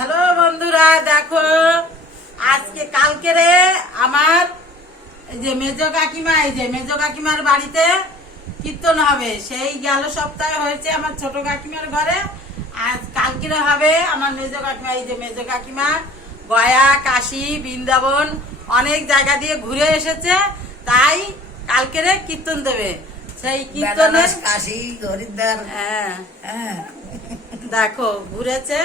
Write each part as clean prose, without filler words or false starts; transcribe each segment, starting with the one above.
Hello বন্ধুরা, দেখো আজকে কালকে রে আমার এই যে মেজো কাকিমার বাড়িতে কীর্তন হবে। সেই গেল সপ্তাহে হয়েছে আমার ছোট কাকিমার ঘরে, আজ কালকে হবে আমার মেজো কাকিমা। এই যে মেজো কাকিমা গয়া, কাশী, বৃন্দাবন অনেক জায়গা দিয়ে ঘুরে এসেছে, তাই কালকে রে কীর্তন দেবে। সেই কীর্তনে কাশী হরিদ্বার হ্যাঁ দেখো ঘুরেছে।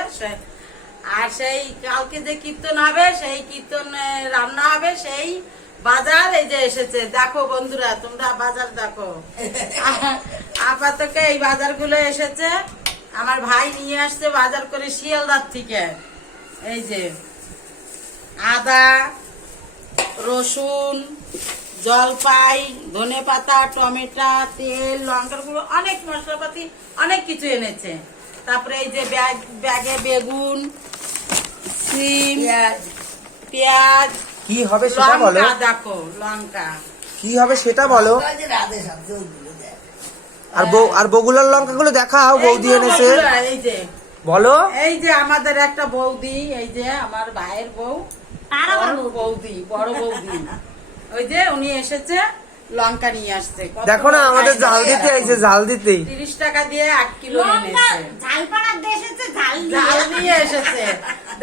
আর সেই কালকে যে কীর্তন হবে, সেই কীর্তন রান্না হবে, সেই বাজার এই যে এসেছে। দেখো বন্ধুরা, তোমরা বাজার দেখো। আপাতত এই বাজারগুলো এসেছে, আমার ভাই নিয়ে আসছে বাজার করে শিয়ালদার থেকে। এই যে আদা, রসুন, জলপাই, ধনেপাতা, টমেটো, তেল, লঙ্কার গুঁড়ো, অনেক মশলাপাতি অনেক কিছু এনেছে। তারপরে এই যে ব্যাগে বেগুন, সিম, পেঁয়াজ, কি হবে সেটা বলো। দেখো লঙ্কা কি হবে সেটা বলো। আর বগুলার লঙ্কাগুলো দেখাও, বৌদি এনেছে। এই যে বলো। এই যে আমাদের একটা বৌদি, এই যে আমার ভাইয়ের বউ, বড় বৌদি, ওই যে উনি এসেছে, লঙ্কা নিয়ে আসছে। দেখো না, আমাদের জাল দিতে আইছে, জাল দিতেই 30 টাকা দিয়ে 8 কিলো এনেছে। ঝাল নিয়ে এসেছে।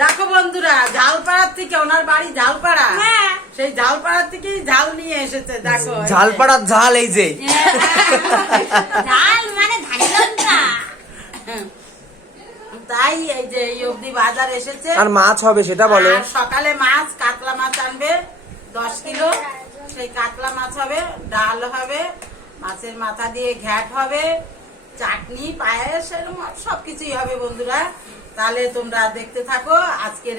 দেখো বন্ধুরা, ঝালপাড়ার থেকে, ওনার বাড়ি ঝালপাড়া, সেই ঝালপাড়ার থেকেই ঝাল নিয়ে এসেছে। দেখো ঝালপাড়ার ঝাল, এই যে তাই এই যে এই অবধি বাজার এসেছে। আর মাছ হবে সেটা বলো। আর সকালে মাছ, কাতলা মাছ আনবে 10 কিলো, সেই কাতলা মাছ হবে, ডাল হবে, মাছের মাথা দিয়ে ঘ্যাট হবে, চাটনি, পায়েস, এরকম সবকিছুই হবে বন্ধুরা। তাহলে তোমরা দেখতে থাকো। আজকের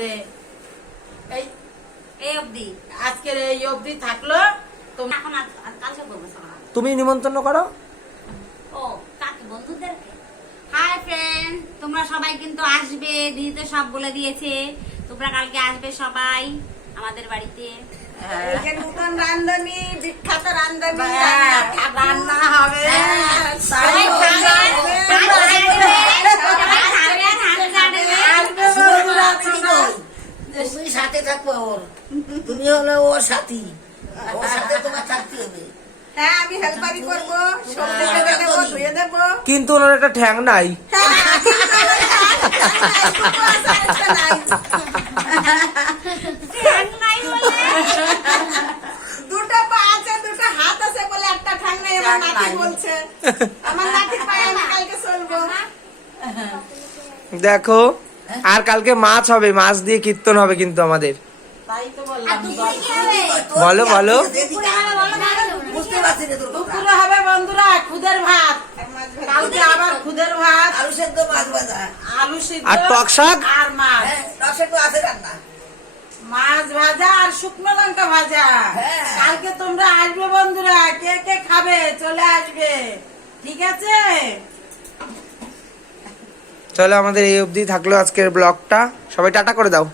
এই অবধি থাকলো। তুমি নিমন্ত্রণ করো। হাই ফ্রেন্ড, তোমরা সবাই কিন্তু আসবে, দিদি তো সব বলে দিয়েছে। তোমরা কালকে আসবে সবাই আমাদের বাড়িতে। নতুন রান্ধনি, বিখ্যাত রান্ধনি রান্না হবে। তুমি সাথে থাকবো, ওর তুমি হলো ওর সাথী, ওর সাথে তোমার থাকতে হবে। হ্যাঁ, আমি হেল্পারি করবো, ধুয়ে দেবো। কিন্তু ওনার একটা ঠ্যাং নাই। দুটো পা আছে, দুটো হাত আছে বলে একটা ঠাং নাই। আমার নাতি বলছে, আমার নাতি পায়ে আমি কালকে চলবো। দেখো, আর কালকে মাছ হবে, মাছ দিয়ে কীর্তন হবে কিন্তু আমাদের। তাই তো বললাম। বলো বলো। বুঝতে পারছি না তোর কথা। দুপুরে হবে বন্ধুরা খুদের ভাত, কালকে আবার খুদের ভাত, আলু সেদ্ধ, মাছ ভাজা, আলু সিদ্ধ আর টক শাক আর মাছ, রসে তো আছে রান্না। মাছ ভাজা আর শুকনো লঙ্কা ভাজা। হ্যাঁ। কালকে তোমরা আসবে বন্ধুরা, কে কে খাবে চলে আসবে, ঠিক আছে? চলো, আমাদের এই অবধি থাকলো আজকের ব্লগটা। সবাই টাটা করে দাও।